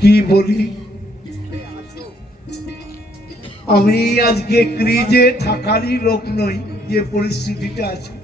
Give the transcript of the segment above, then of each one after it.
কি বলি, আমি আজকে ক্রিজে থাকারই লোক নই, যে পরিস্থিতিটা আছে।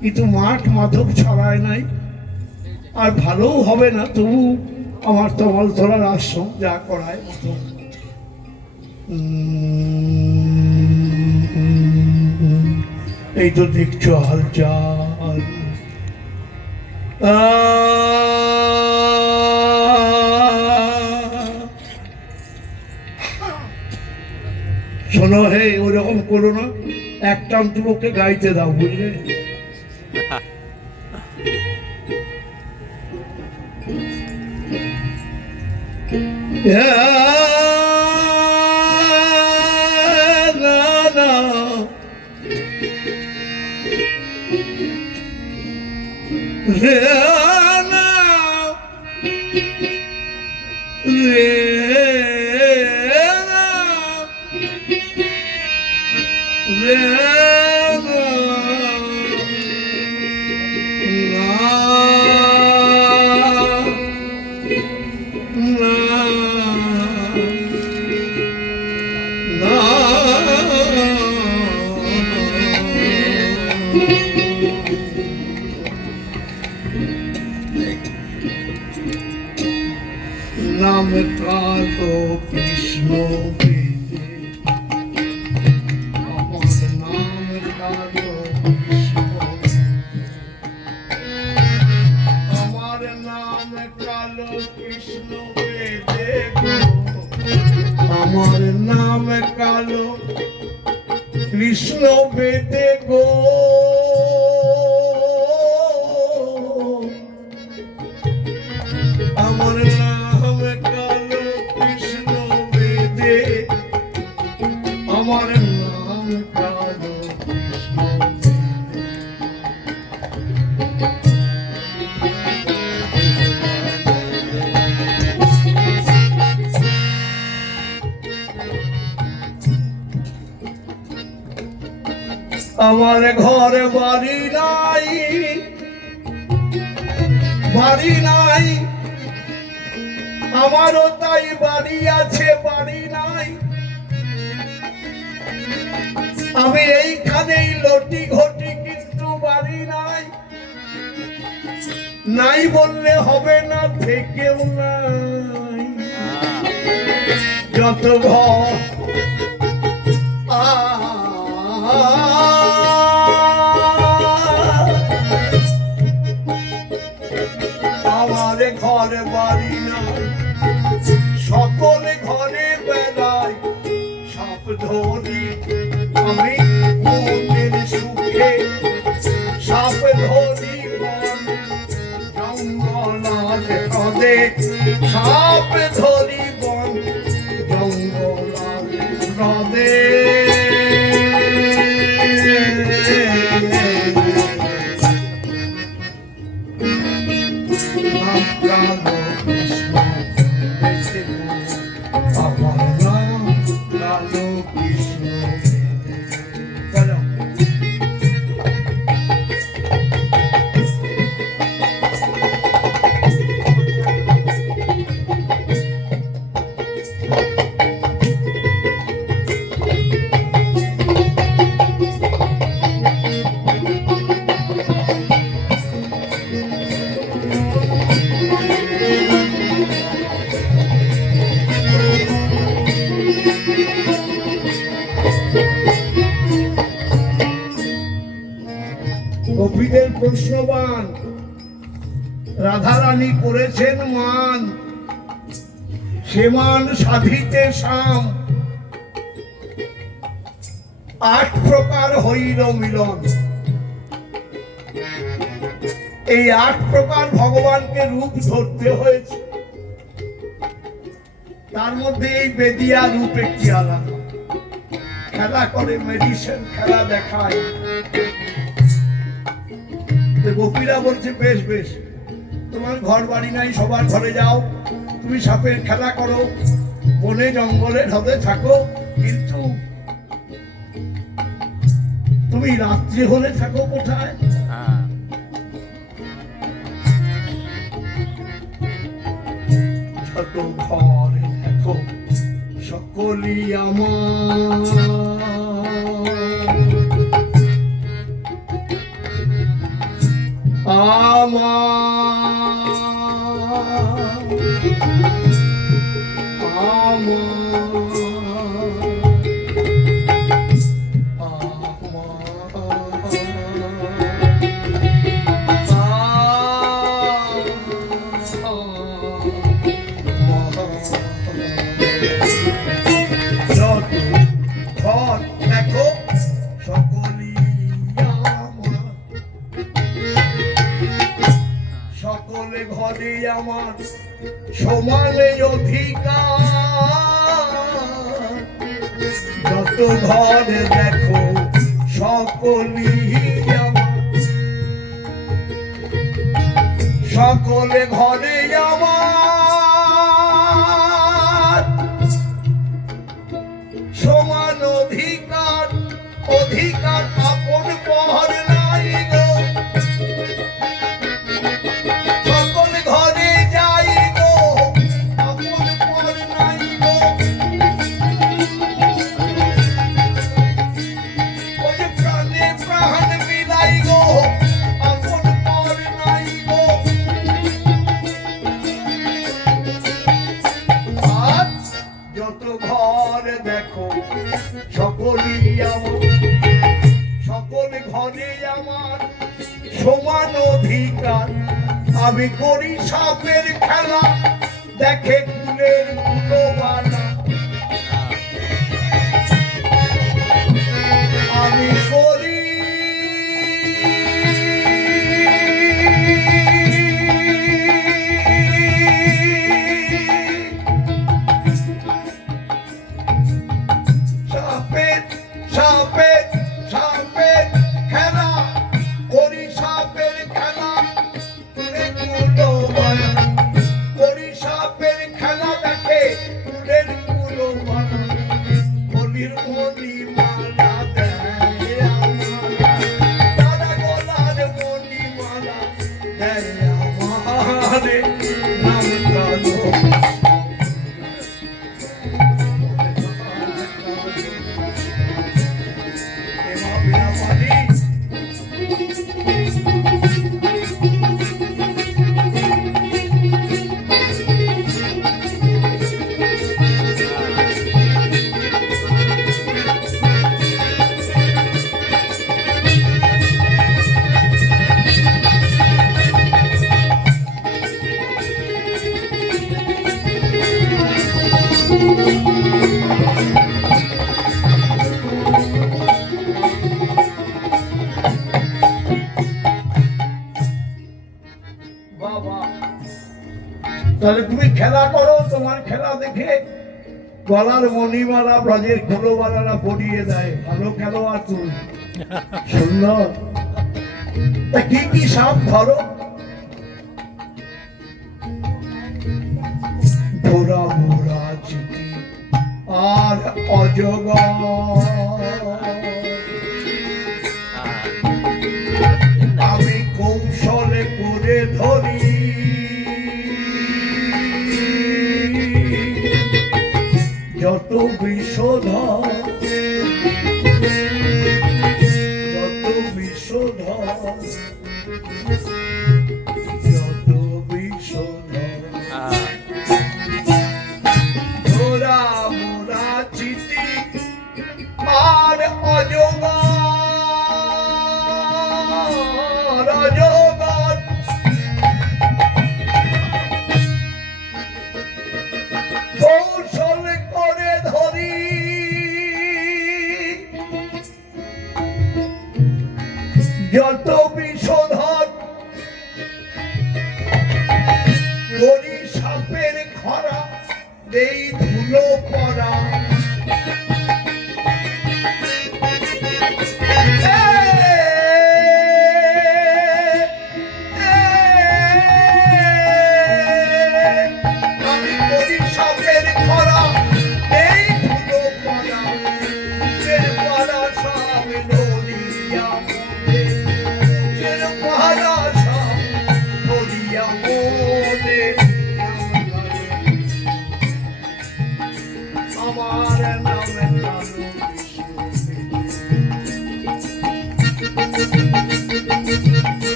কিন্তু মাঠ মাধব ছড়ায় নাই, আর ভালোও হবে না, তবু আমার তমাল ধরার আশ্রম যা করায় মতো। এই তো দেখছো হালচাল। শোনো হে, ওরকম করো না, একটা অন্তরকে গাইতে দাও, বুঝলে? নাম কালো কৃষ্ণ বেদে, আমার নাম কালো কৃষ্ণ, আমার নাম কালো কৃষ্ণ বেদে গো, আমার নাম কালো কৃষ্ণ বেদে গো। আমার নাম কালো কৃষ্ণ বেদে, আমার নাম কালো কৃষ্ণ বেদে। আমার ঘরে বাড়ি নাই, বাড়ি নাই, আমারও তাই বাড়ি আছে, বাড়ি নাই। আমি এইখানেই লটি ঘটি, কিন্তু বাড়ি নাই। নাই বললে হবে না, থেকেও নাই। যত ঘর আমার ঘরে বাড়ি নাই, সকলে ঘরে বেড়াই সাপ ধরি। আমি মনের সুখে সাপ ধরি, বন জঙ্গল হ্রদে সাপ ধরি, বন জঙ্গল হ্রদে। গোপীদের প্রশ্নবান, রাধারানী করেছেন মান, সে মান সাধিতে শাম। 8 প্রকার হইল মিলন। এই 8 প্রকার ভগবানকে রূপ ধরতে হয়েছে। তার মধ্যে এই বেদিয়া রূপ একটি আলাদা। খেলা করে, মেডিসিন খেলা দেখায়। গোপীরা বলছে, বেশ বেশ, তোমার ঘর বাড়ি নাই, সবার ঘরে যাও, তুমি সাপের খেলা করো, বনে জঙ্গলে হ্রদে থাকো, কিন্তু তুমি রাত্রি হলে থাকো কোথায়? যত ঘর দেখো সকলই সকলে ঘরে আমার সমানে অধিকার যত ঘরে দেখো সকলি আমার সকলে ঘরে আমার সমান অধিকার অধিকার আপন পর নাই গো সকল ঘরে যাই গো আপন পর নাই গো ওই প্রাণে প্রাণ মিলাই গো আপন পর নাই গো আজ যত ঘরে দেখো সকলই আমার সকল ঘরে আমার সমান অধিকার আমি করি সাপের খেলা দেখে কুলের কুলোবানা আমি করি সাপের সাপের সাপের খেলা করি সাপের খেলা কুলের কুলোবানা করি সাপের খেলা দেখে কুলের কুলোবানা মনির মনি মালা দেয় দাদা গোলার মনি মালা দেয় আমারে নাম কালো বাবা তাহলে তুমি খেলা করো তোমার খেলা দেখে গলার মণিমালা ব্রজের কুলোবালারা পরিয়ে দেয় ভালো খেলোয়াড় তুমি সুন্দর তা কি কি সাপ ধরো ধরা মোরা চিঠি আর অজগর আমি কৌশলে করে ধরি যত বিষধর যত বিষধর যত বিষধর ধরা মোরা চিঠি আর অজগর অজগর কৌশল করে ধরি যত বিষধর করি সাপের খরা দেই ধুলো পড়া আমি করি সাপের খরা এই ধুলো পড়া পড়া সব ধরিয়া পড়া সব ধরিয়া মনে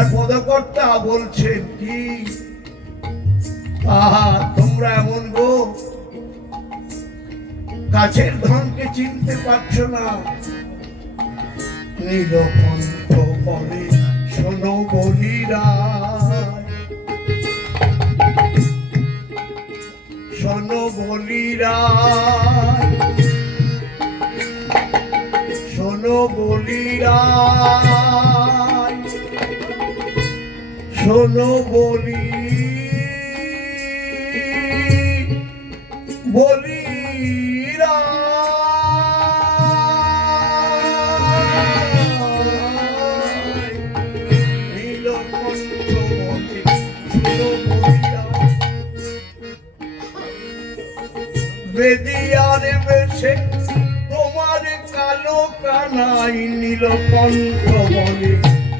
এবার পদকর্তা বলছেন কি, আহা তোমরা এমন গো, কাছের ধনকে চিনতে পারছো না। নীলকণ্ঠ বলে শোনো বলিরা, শোনো বলিরা, শোনো বলিরা, শোনো বলি বলিরা, নীলকণ্ঠ বলে শোনো বলিরা, বেদিয়ার বেশে তোমার কালো কানাই, নীলকণ্ঠ বলে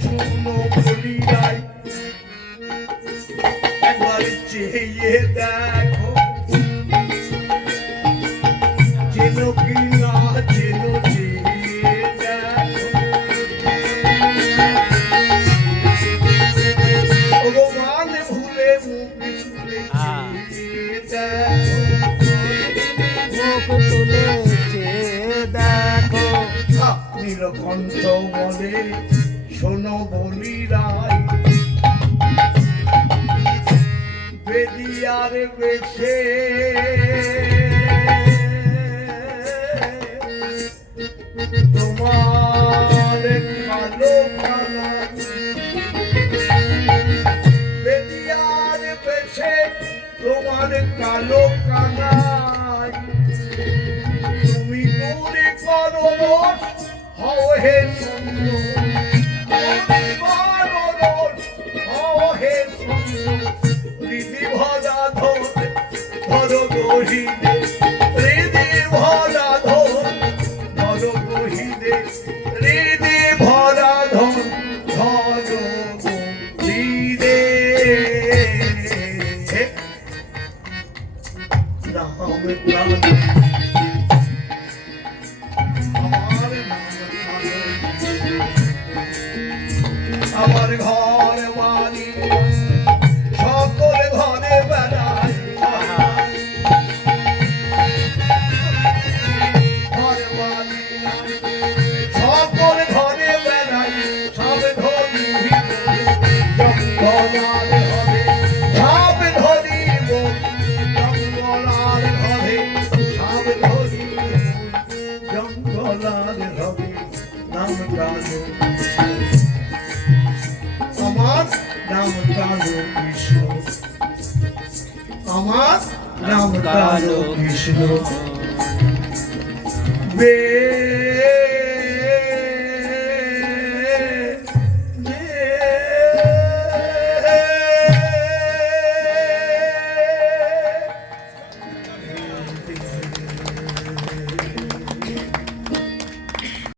শোনো বলিরাই। একবার চেয়ে দেখো, চেন কি না চেন, চেয়ে দেখো ভগবান ভুলে মুখে তুলে চেয়ে দেখো, নীলকণ্ঠ বলে শোনো বলিরাই। বেদিয়ার বেশে তোমার কালো কানাই, বেদিয়ার বেশে তোমার কালো কানাই, তুমি দূরে করো দোষ হও হে সুন্দর, তুমি করো দোষ হও হে সুন্দর, হৃদি ভরা ধর ধরো গহিদে, হৃদি ভরা ধর ধরো গহিদে, হৃদি ভরা ধর ধরো গহিদে। রাম প্রাণ আমার ঘর বাড়ি সকল ঘরে বেড়াই, ঘর বাড়ি সকল ঘরে বেড়াই, সব ধরি জঙ্গলার ঘরে, সব ধরিব জঙ্গলার ঘরে, সব ধরিব জঙ্গলার ঘরে। নাম কালো আমার নাম কালো কৃষ্ণ, আমার নাম কালো কৃষ্ণ।